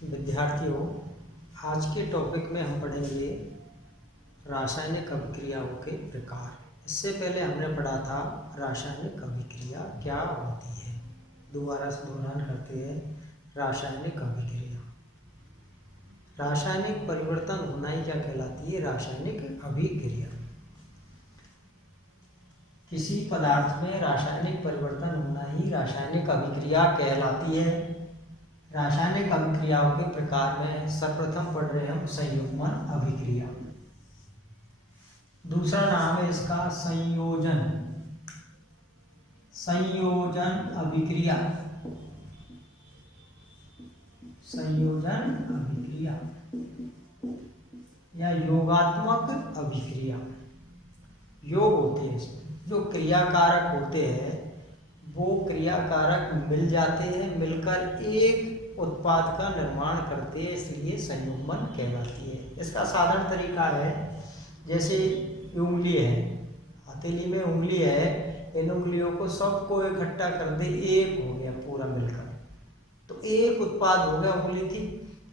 विद्यार्थियों, आज के टॉपिक में हम पढ़ेंगे रासायनिक अभिक्रियाओं के प्रकार। इससे पहले हमने पढ़ा था रासायनिक अभिक्रिया क्या होती है। दोबारा से दोहरान करते हैं। रासायनिक अभिक्रिया, रासायनिक परिवर्तन होना ही क्या कहलाती है? रासायनिक अभिक्रिया। किसी पदार्थ में रासायनिक परिवर्तन होना ही रासायनिक अभिक्रिया कहलाती है। रासायनिक अभिक्रियाओं के प्रकार में सर्वप्रथम पढ़ रहे हम संयुग्मन अभिक्रिया। दूसरा नाम है इसका संयोजन, संयोजन अभिक्रिया, संयोजन अभिक्रिया या योगात्मक अभिक्रिया। योग होते हैं इसमें, जो क्रियाकारक होते हैं वो क्रियाकारक मिल जाते हैं, मिलकर एक उत्पाद का निर्माण करते हैं, इसलिए संयुग्मन कहलाती है। इसका साधारण तरीका है, जैसे उंगली है, हथेली में उंगली है, इन उंगलियों को सबको इकट्ठा कर दे, एक हो गया पूरा मिलकर, तो एक उत्पाद हो गया। उंगली थी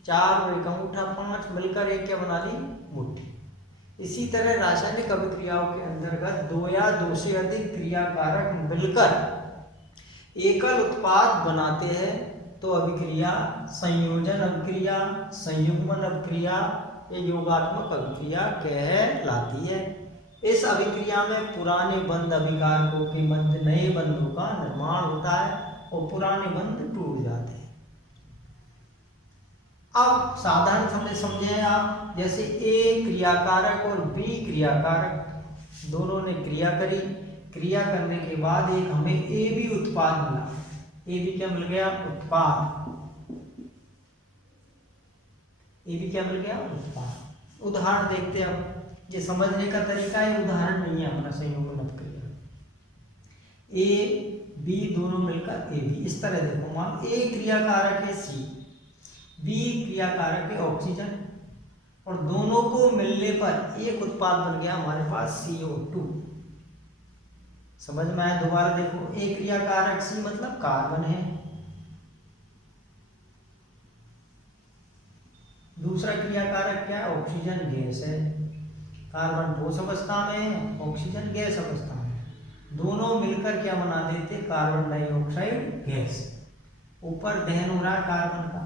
4 और एक अंगूठा 5 मिलकर एक क्या बना ली? मुट्ठी। इसी तरह रासायनिक अभिक्रियाओं के अंतर्गत 2 या 2 से अधिक क्रियाकारक मिलकर एकल उत्पाद बनाते हैं, तो अभिक्रिया संयोजन अभिक्रिया, संयुग्मन अभिक्रिया या योगात्मक अभिक्रिया कहलाती है। इस अभिक्रिया में पुराने बंध अभिकारकों के मध्य नए बंधों का निर्माण होता है और पुराने बंध टूट जाते हैं। अब साधारण समझे आप, जैसे ए क्रियाकारक और बी क्रियाकारक दोनों ने क्रिया करी, क्रिया करने के बाद एक हमें ए बी उत्पाद मिला। ए बी क्या मिल गया? उत्पाद। ए बी क्या मिल गया? उत्पाद। उदाहरण देखते हैं हम, ये समझने का तरीका है, उदाहरण नहीं है अपना संयुग्मन अभिक्रिया। ए बी दोनों मिलकर ए बी, इस तरह देखो, मान ए क्रियाकारक है सी, बी क्रियाकारक है ऑक्सीजन, और दोनों को मिलने पर एक उत्पाद बन गया हमारे पास CO2। समझ में आया? दोबारा देखो, ए क्रियाकारक सी मतलब कार्बन है, दूसरा क्रियाकारक क्या है? ऑक्सीजन गैस है। कार्बन ठोस अवस्था में, ऑक्सीजन गैस अवस्था में, दोनों मिलकर क्या बना देते? Carbon dioxide gas. ऊपर दहन हो रहा है कार्बन का।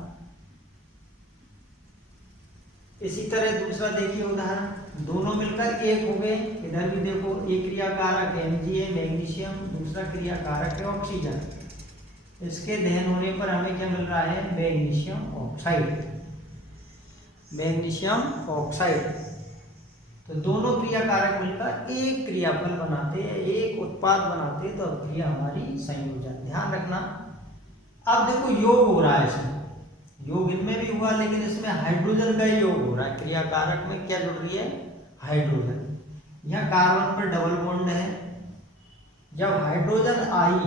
इसी तरह दूसरा देखिए उदाहरण, दोनों मिलकर एक हो गए। इधर भी देखो, एक क्रियाकारक Mg है मैग्नीशियम, दूसरा क्रियाकारक है ऑक्सीजन। इसके दहन होने पर हमें क्या मिल रहा है? Magnesium oxide, magnesium oxide. तो दोनों क्रियाकारक मिलकर एक क्रियाफल बनाते हैं, एक उत्पाद बनाते हैं, तो अभिक्रिया हमारी संयोजन। ध्यान रखना। अब देखो योग हो रहा है इसमें, योग इनमें भी हुआ, लेकिन इसमें हाइड्रोजन का योग हो रहा है। क्रियाकारक में क्या जुड़ रही है? हाइड्रोजन। यहाँ कार्बन पर डबल बॉन्ड है, जब हाइड्रोजन आई,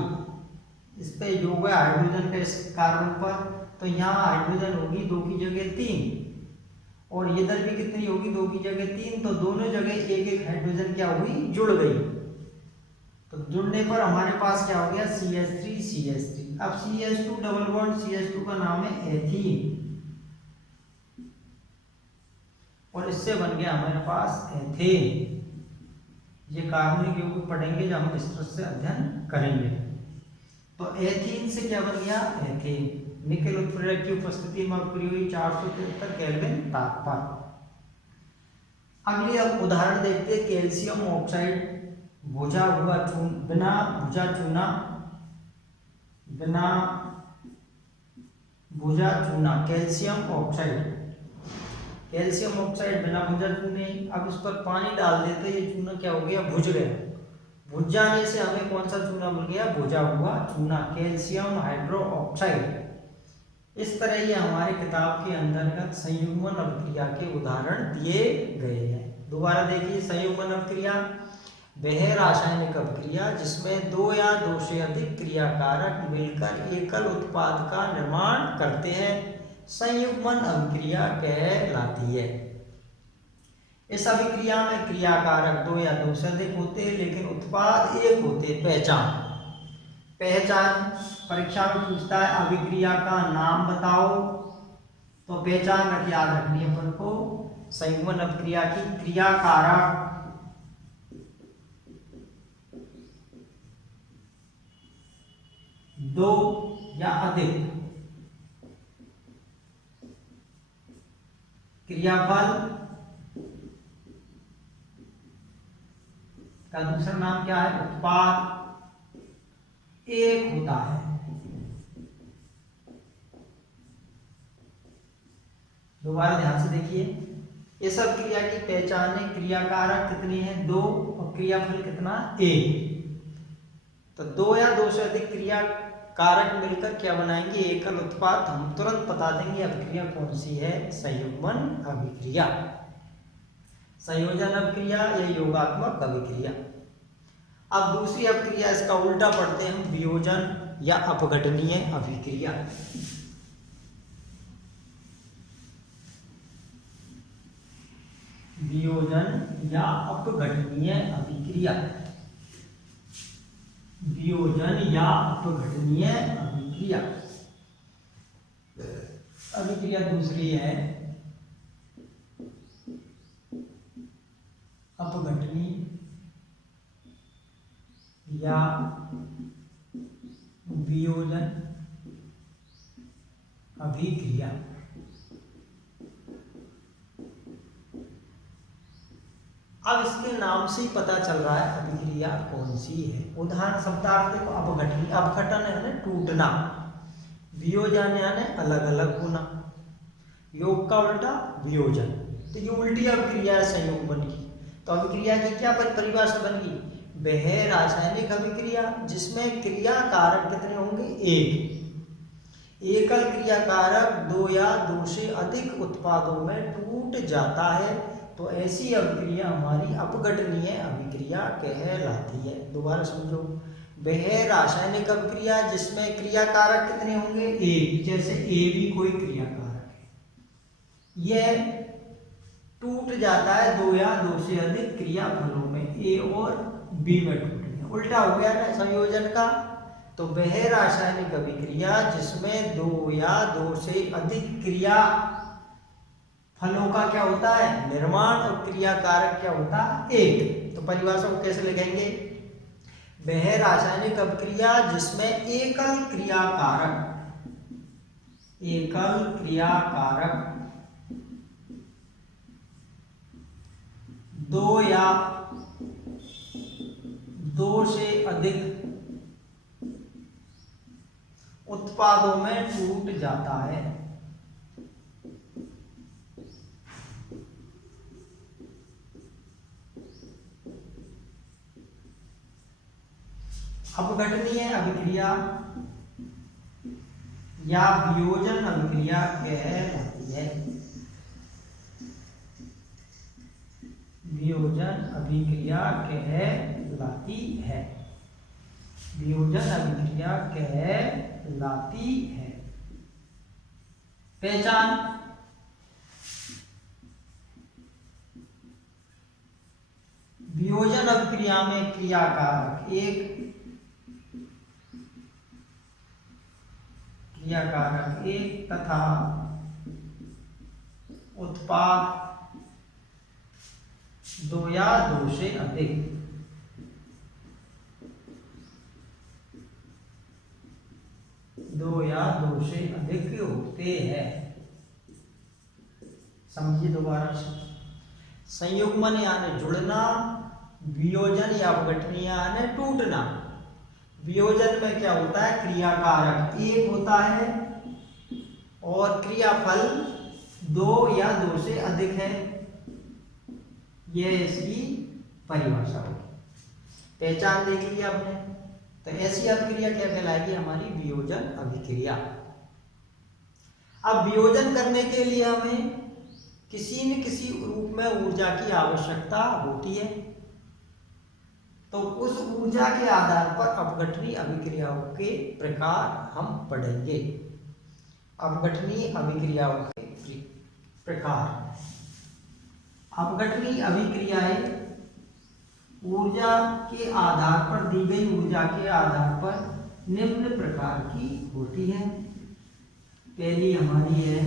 इस पे योग है हाइड्रोजन का इस कार्बन पर, तो यहाँ हाइड्रोजन होगी 2 की जगह 3, और इधर भी कितनी होगी? 2 की जगह 3, तो दोनों जगह एक एक हाइड्रोजन क्या हुई? जुड़ गई। तो जुड़ने पर हमारे पास क्या हो गया? CH3। अब CH2 डबल बॉन्ड, CH2 का नाम है एथीन, और इससे बन गया हमारे पास एथेन। ये कार्बनिक यौगिक पढ़ेंगे जब हम विस्तृत से अध्ययन करेंगे। तो एथीन से क्या बन गया? एथेन। निकेल उत्प्रेरक की उपस्थिति में अभिक्रिया हुई 473 केल्विन तापमान। अगली अब उदाहरण देखते हैं, कैल्शियम ऑक्साइड भुजा हुआ बिना भुजा चूना, बिना भुजा चूना कैल्शियम ऑक्साइड, कैल्शियम ऑक्साइड बिना भुजा चूने। अब इस पर पानी डाल देते, ये चूना क्या हो गया? भुज गया। भुज जाने से हमें कौन सा चूना मिल गया? भुजा हुआ चूना, कैल्शियम हाइड्रो ऑक्साइड। इस तरह ये हमारे किताब के अंतर्गत संयुग्मन अभिक्रिया के उदाहरण दिए गए हैं। दोबारा देखिए, संयुग्मन अभिक्रिया वह रासायनिक अभिक्रिया जिसमें 2 या 2 से अधिक क्रियाकारक मिलकर एकल उत्पाद का निर्माण करते हैं, संयुग्मन अभिक्रिया कहलाती है। इस अभिक्रिया में क्रियाकारक 2 या 2 से अधिक होते हैं, लेकिन उत्पाद एक होते। पहचान परीक्षा में पूछता है, अभिक्रिया का नाम बताओ, तो पहचान याद रखनी है अपन को संयुग्मन अपक्रिया की क्रिया कारक दो या अधिक क्रियाफल का दूसरा नाम क्या है? उत्पाद एक होता है। दोबारा ध्यान से देखिए, ये सब क्रिया की पहचान है। क्रिया कारक कितनी है? दो, और क्रियाफल कितना? एक। तो दो या दो से अधिक क्रिया कारक मिलकर क्या बनाएंगे? एकल उत्पाद। हम तुरंत बता देंगे अभिक्रिया कौन सी है? संयुग्मन अभिक्रिया, संयोजन अभिक्रिया या योगात्मक अभिक्रिया। अब दूसरी अभिक्रिया, इसका उल्टा पढ़ते हैं हम, वियोजन या अपघटनीय अभिक्रिया। वियोजन या अपघटनीय अभिक्रिया, वियोजन या अपघटनीय अभिक्रिया। अभिक्रिया दूसरी है अपघटनीय या वियोजन अभिक्रिया। अब इसके नाम से ही पता चल रहा है अभिक्रिया कौन सी है। उदाहरण शब्दार्थ देखो, अपघटन, अपघटन यानी टूटना, वियोजन यानी अलग अलग होना, योग का उल्टा वियोजन। तो ये उल्टी अभिक्रिया है संयुग्मन की। तो अभिक्रिया की क्या परिभाषा बन गई? वह रासायनिक अभिक्रिया जिसमें क्रिया कारक कितने होंगे? एक। एकल क्रिया कारक दो या दो से अधिक उत्पादों में टूट जाता है, तो ऐसी अभिक्रिया हमारी अपघटनीय अभिक्रिया कहलाती है। दोबारा समझो, वह रासायनिक अभिक्रिया जिसमें क्रिया कारक कितने होंगे? एक। जैसे ए भी कोई क्रिया कारक है, यह टूट जाता है दो या दो से अधिक क्रिया फलों में, ए और बी में टूट गया। उल्टा हो गया ना संयोजन का। तो वह रासायनिक अभिक्रिया जिसमें दो या दो से अधिक क्रिया फलों का क्या होता है? निर्माण, और क्रिया कारक क्या होता है? एक। तो परिभाषा को कैसे लिखेंगे? वह रासायनिक अभिक्रिया जिसमें एकल क्रिया कारक, एकल क्रिया कारक दो या दो से अधिक उत्पादों में टूट जाता है। अपघटनीय अभिक्रिया या वियोजन अभिक्रिया कहलाती है। वियोजन अभिक्रिया कहलाती है। वियोजन अभिक्रिया कहलाती है। पहचान, वियोजन अभिक्रिया में क्रिया कारक एक, क्रिया कारक एक तथा उत्पाद दो या दो से अधिक। दो या दो से अधिक होते हैं। समझिए दोबारा से, संयुग्मन यानी जुड़ना, वियोजन या अपघटनीय यानी टूटना। वियोजन में क्या होता है? क्रिया कारक एक होता है और क्रियाफल दो या दो से अधिक है। यह इसकी परिभाषा होगी। पहचान देख लिया आपने। तो ऐसी अभिक्रिया क्या कहलाएगी? हमारी वियोजन अभिक्रिया। अब वियोजन करने के लिए हमें किसी न किसी रूप में ऊर्जा की आवश्यकता होती है। तो उस ऊर्जा के आधार पर अपघटनीय अभिक्रियाओं के प्रकार हम पढ़ेंगे। अपघटनीय अभिक्रियाओं के प्रकार। अपघटनीय अभिक्रियाएं ऊर्जा के आधार पर, दी गई ऊर्जा के आधार पर निम्न प्रकार की होती है। पहली हमारी है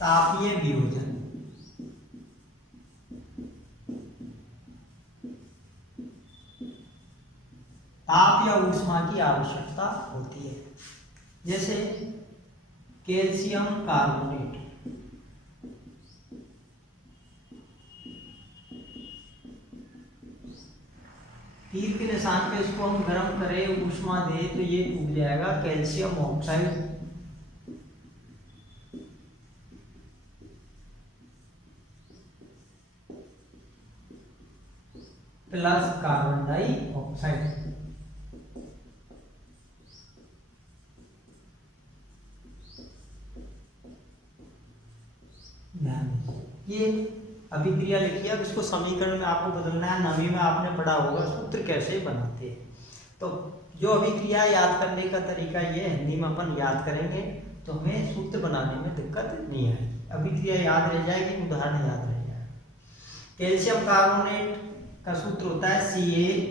तापीय वियोजन। ताप या ऊष्मा की आवश्यकता होती है, जैसे कैल्शियम कार्बोनेट। तीर के निशान पे इसको हम गर्म करें, ऊष्मा दे तो ये उग जाएगा calcium oxide plus carbon dioxide. ये अभिक्रिया लिखी है। अब इसको समीकरण में आपको बदलना है। नवी में आपने पढ़ा होगा सूत्र कैसे बनाते हैं। तो जो अभिक्रिया याद करने का तरीका ये हिंदी में अपन याद करेंगे तो हमें सूत्र बनाने में दिक्कत नहीं आएगी। अभिक्रिया याद रह जाएगी, उदाहरण याद रह जाएगा। कैल्शियम कार्बोनेट का सूत्र होता है CaCO3।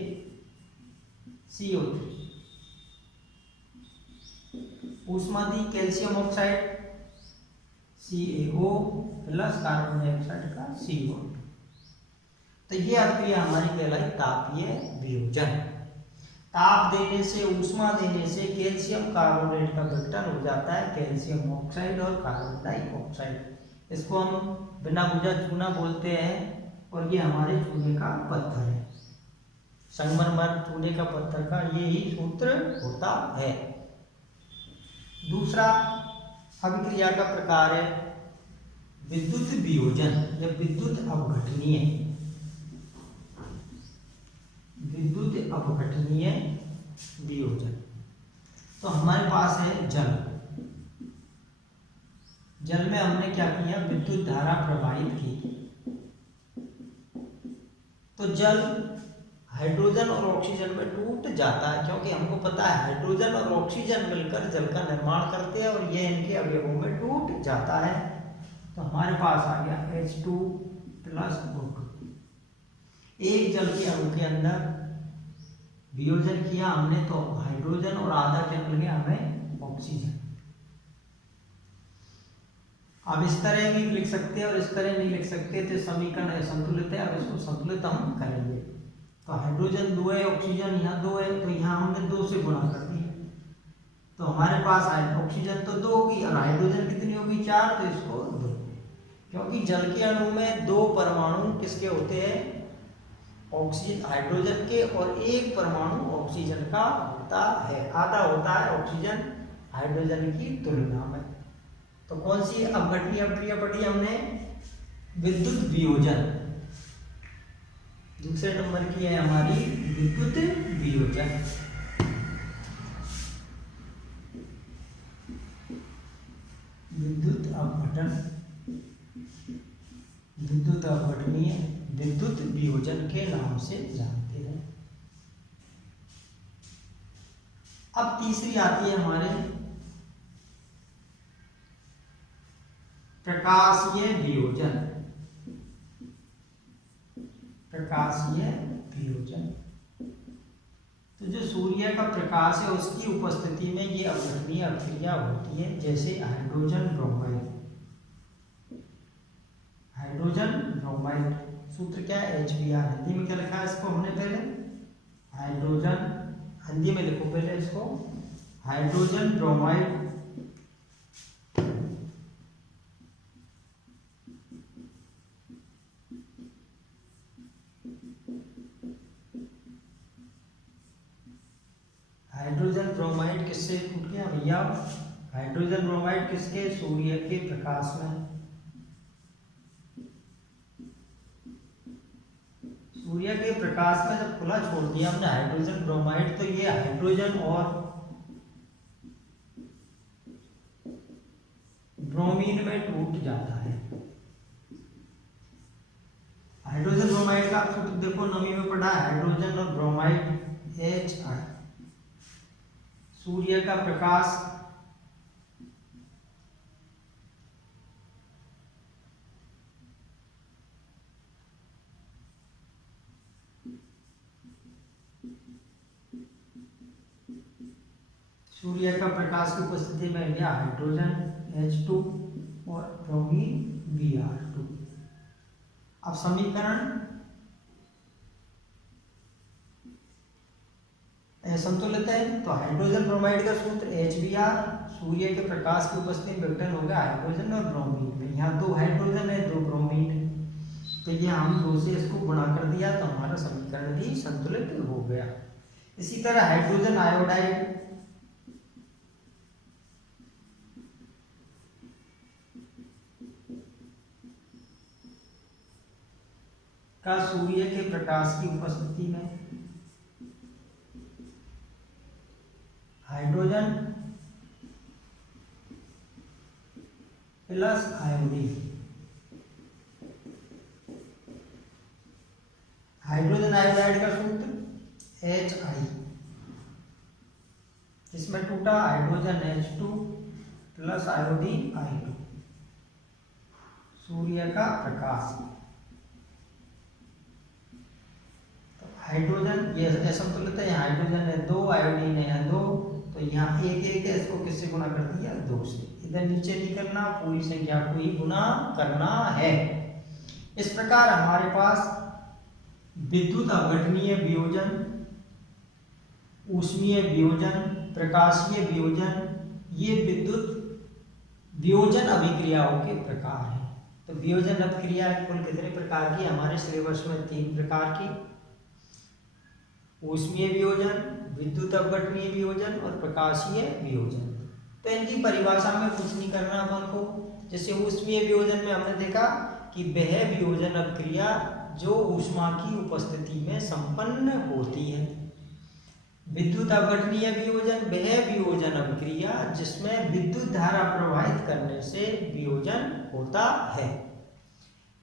ऊष्मा दी calcium oxide CaO plus carbon dioxide का CO। तो ये अभिक्रिया हमारी कहलाई तापीय वियोजन। ताप देने से, ऊष्मा देने से कैल्शियम कार्बोनेट का विघटन हो जाता है कैल्शियम ऑक्साइड और कार्बन डाइऑक्साइड। इसको हम बिना बुझा चूना बोलते हैं और ये हमारे चूने का पत्थर है। संगमरमर चूने का पत्थर का ये ही सूत्र होता है। दूसरा अभिक्रिया का प्रकार है विद्युत वियोजन या विद्युत अपघटनीय। विद्युत अपघटनीय वियोजन। तो हमारे पास है जल। जल में हमने क्या किया, विद्युत धारा प्रवाहित की। तो जल हाइड्रोजन और ऑक्सीजन में टूट जाता है, क्योंकि हमको पता है हाइड्रोजन और ऑक्सीजन मिलकर जल का निर्माण करते हैं और ये इनके अवयवों में टूट जाता है। तो हमारे पास आ गया H2 प्लस O2। एक जल के अणु के अंदर वियोजन किया हमने तो हाइड्रोजन और आधा क्या मिल गया हमें, ऑक्सीजन। अब इस तरह भी लिख सकते हैं और इस तरह नहीं लिख सकते, तो समीकरण असंतुलित है। अब इसको संतुलित हम करेंगे। तो हाइड्रोजन 2 है, ऑक्सीजन यहाँ 2 है, तो यहाँ हमने 2 से गुणा कर दिया। तो हमारे पास ऑक्सीजन तो 2 होगी और हाइड्रोजन कितनी होगी, 4। तो इसको 2, क्योंकि जल के अणु में 2 परमाणु किसके होते हैं, ऑक्सीजन हाइड्रोजन के, और 1 परमाणु ऑक्सीजन का होता है। आधा होता है ऑक्सीजन हाइड्रोजन की तुलना में। तो कौन सी अपघटनीय अभिक्रिया पढ़ी हमने, विद्युत वियोजन। दूसरे नंबर की है हमारी विद्युत वियोजन। विद्युत अपघटन, विद्युत अपघटनीय, विद्युत वियोजन के नाम से जानते हैं। अब तीसरी आती है हमारे प्रकाशीय वियोजन। प्रकाशीय वियोजन। तो जो सूर्य का प्रकाश है उसकी उपस्थिति में ये अपघटनीय अभिक्रिया होती है, जैसे हाइड्रोजन ब्रोमाइड। हाइड्रोजन ब्रोमाइड सूत्र क्या है, HBr। हिंदी में क्या लिखा है इसको हमने पहले, हाइड्रोजन, हिंदी में लिखो पहले इसको, हाइड्रोजन ब्रोमाइड हाइड्रोजन ब्रोमाइड किससे टूट गया भैया, हाइड्रोजन ब्रोमाइड किसके, सूर्य के प्रकाश में। सूर्य के प्रकाश में जब खुला छोड़ दिया हमने हाइड्रोजन ब्रोमाइड, तो ये हाइड्रोजन और ब्रोमीन में टूट जाता है। हाइड्रोजन ब्रोमाइड का सूत्र देखो, नवी में पढ़ा है, हाइड्रोजन और ब्रोमाइड HI। सूर्य का प्रकाश, सूर्य का प्रकाश की उपस्थिति में गया हाइड्रोजन H2 और ब्रोमीन Br2। अब समीकरण असंतुलित है तो हाइड्रोजन ब्रोमाइड का सूत्र HBr, सूर्य के प्रकाश की उपस्थिति में विघटन हो गया हाइड्रोजन और ब्रोमीन में। यहाँ 2 हाइड्रोजन है 2 ब्रोमीन है, तो ये हम 2 से इसको गुणा कर दिया तो हमारा समीकरण भी संतुलित हो गया। इसी तरह हाइड्रोजन आयोडाइड का सूर्य के प्रकाश की उपस्थिति में hydrogen plus iodine, hydrogen iodide का सूत्र HI, इसमें टूटा hydrogen H2 plus iodine I2, सूर्य का प्रकाश। तो हाइड्रोजन ये असंतुलित है, हाइड्रोजन है 2 आयोडीन है 2, तो यहाँ 1 1 है, इसको किससे गुणा कर दिया 2 से। इधर नीचे नहीं करना, पूरी संख्या को ही गुणा करना है। इस प्रकार हमारे पास विद्युत अपघटनीय वियोजन, ऊष्मीय वियोजन, प्रकाशीय वियोजन, ये विद्युत वियोजन अभिक्रियाओं के प्रकार हैं। तो वियोजन अभिक्रिया कुल कितने प्रकार की? हमारे सिलेबस में 3 प्रकार की, ऊष्मीय वियोजन, विद्युत अपघटनीय वियोजन और प्रकाशीय वियोजन। तो इनकी परिभाषा में कुछ नहीं करना अपन को। जैसे ऊष्मीय वियोजन में हमने देखा कि वह वियोजन अभिक्रिया जो ऊष्मा की उपस्थिति में संपन्न होती है। विद्युत अपघटनीय वियोजन वह वियोजन अभिक्रिया जिसमें विद्युत धारा प्रवाहित करने से वियोजन होता है।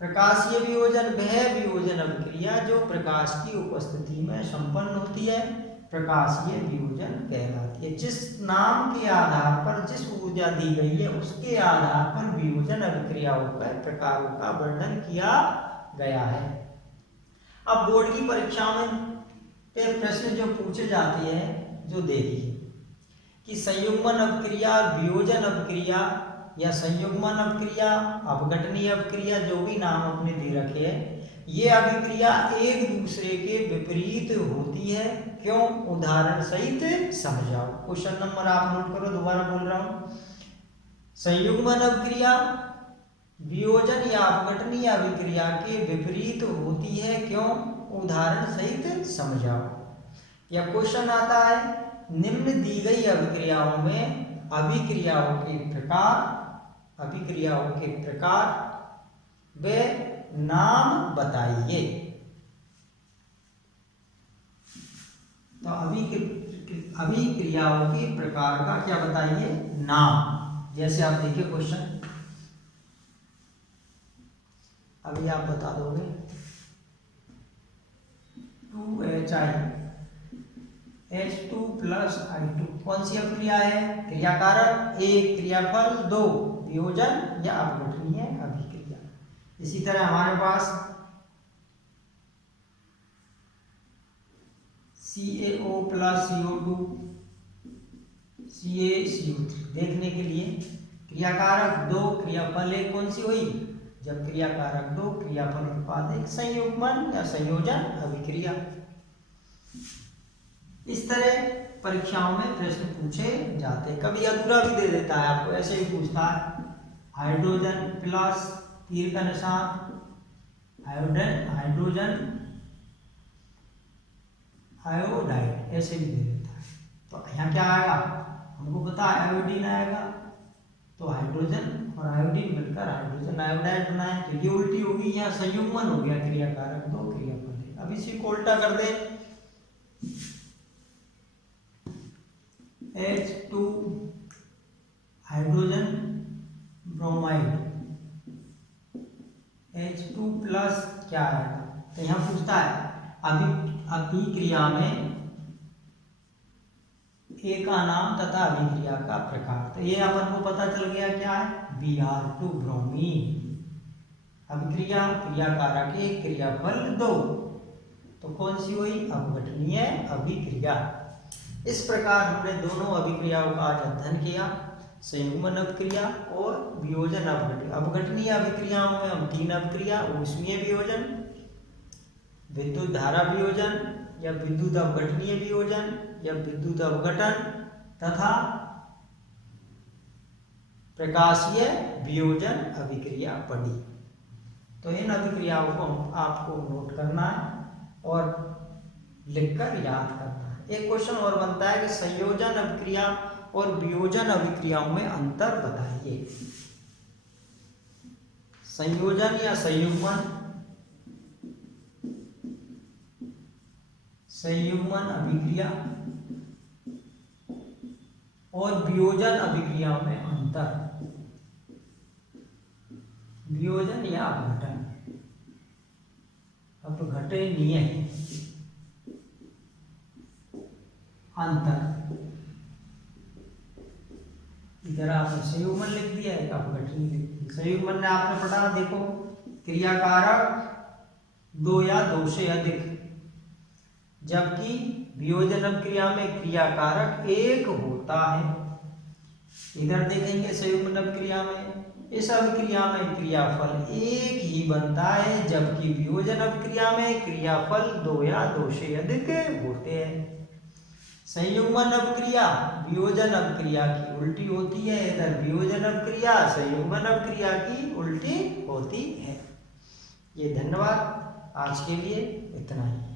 प्रकाशीय वियोजन वह वियोजन अभिक्रिया जो प्रकाश की उपस्थिति में संपन्न होती है, प्रकाशीय वियोजन कहलाती है। जिस नाम के आधार पर जिस ऊर्जा दी गई है उसके आधार पर वियोजन अभिक्रियाओं के प्रकारों का वर्णन किया गया है। अब बोर्ड की परीक्षा में प्रश्न जो पूछे जाते हैं, जो देखिए कि संयुग्मन अभिक्रिया, वियोजन अभिक्रिया या संयुग्मन अभिक्रिया, अपघटनीय अभिक्रिया, जो भी नाम आपने दे रखे हैं, ये अभिक्रिया एक दूसरे के विपरीत होती है। क्यों? उदाहरण सहित समझाओ। क्वेश्चन नंबर आप नोट करो, दोबारा बोल रहा हूं। संयुग्मन अभिक्रिया वियोजन या अपघटनीय अभिक्रिया के विपरीत होती है। क्यों? उदाहरण सहित समझाओ। या क्वेश्चन आता है, निम्न दी गई अभिक्रियाओं में अभिक्रियाओं के प्रकार वे नाम बताइए। तो अभिक्रियाओं के प्रकार का क्या बताइए? नाम। जैसे आप देखिए क्वेश्चन, अभी आप बता दोगे 2HI H2 प्लस I2 कौन सी अभिक्रिया है? क्रियाकारक 1, क्रियाफल 2, वियोजन या अपघटनीय अभिक्रिया। इसी तरह हमारे पास CaO प्लस CO2 CaCO3 देखने के लिए क्रियाकारक 2, क्रियाफल 1 कौन सी हुई? जब क्रियाकारक 2, क्रियाफल उत्पाद 1, संयुग्मन या संयोजन अभिक्रिया। इस तरह परीक्षाओं में प्रश्न पूछे जाते हैं। कभी अधूरा भी दे देता है आपको, ऐसे ही पूछता है हाइड्रोजन प्लस तीर का निशान हाइड्रोजन आयोडाइड, ऐसे भी दे देता है। तो यहाँ क्या आएगा? हमको पता है आयोडीन आएगा, तो हाइड्रोजन और आयोडीन मिलकर हाइड्रोजन आयोडाइड बनाए, तो ये उल्टी होगी, यहाँ संयुग्मन हो गया, क्रियाकारक 2, क्रियाफल 1। अब इसी को उल्टा कर दे, H2 hydrogen bromide H2 plus क्या आएगा? तो यहाँ पूछता है अभिक्रिया में ए का नाम तथा अभिक्रिया का प्रकार। तो ये अपन को पता चल गया क्या है? Br2 bromine. अभिक्रिया क्रियाकारक 1, क्रियाफल 2, तो कौन सी हुई? अपघटनीय अभिक्रिया। इस प्रकार हमने दोनों अभिक्रियाओं का आज अध्ययन किया। संयुग्मन अभिक्रिया और वियोजन अपघटन। अपघटनीय अभिक्रियाओं में हम 3 अभिक्रिया, ऊष्मीय वियोजन, विद्युत धारा वियोजन या विद्युत अपघटनीय वियोजन या विद्युत अपघटन तथा प्रकाशीय वियोजन अभिक्रिया पढ़ी। तो इन अभिक्रियाओं को आपको नोट करना है और लिखकर याद करना है। एक क्वेश्चन और बनता है कि संयोजन अभिक्रिया और वियोजन अभिक्रियाओं में अंतर बताइए। संयोजन या संयुग्मन अभिक्रिया और वियोजन अभिक्रियाओं में अंतर। वियोजन या अपघटन, अपघटनीय अंतर। इधर आपने संयुग्मन लिख दिया है, अपघटनीय लिख दिया। संयुग्मन में आपने पढ़ा, देखो क्रियाकारक 2 या 2 से अधिक, जबकि वियोजन अभिक्रिया में क्रियाकारक 1 होता है। इधर देखेंगे संयुग्मन अभिक्रिया में, इस अभिक्रिया में क्रियाफल 1 ही बनता है, जबकि वियोजन अभिक्रिया में क्रियाफल 2 या 2 से अधिक होते हैं। संयुग्मन अभिक्रिया वियोजन अभिक्रिया की उल्टी होती है, इधर वियोजन अभिक्रिया संयुग्मन अभिक्रिया की उल्टी होती है। ये धन्यवाद, आज के लिए इतना ही।